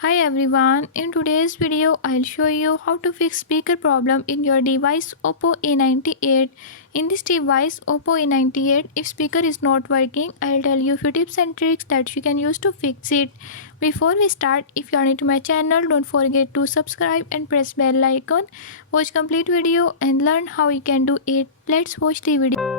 Hi everyone, in today's video I'll show you how to fix speaker problem in your device Oppo A98. In this device Oppo A98, if speaker is not working, I'll tell you few tips and tricks that you can use to fix it. Before we start, if you are new to my channel, don't forget to subscribe and press bell icon. Watch complete video and learn how you can do it. Let's watch the video.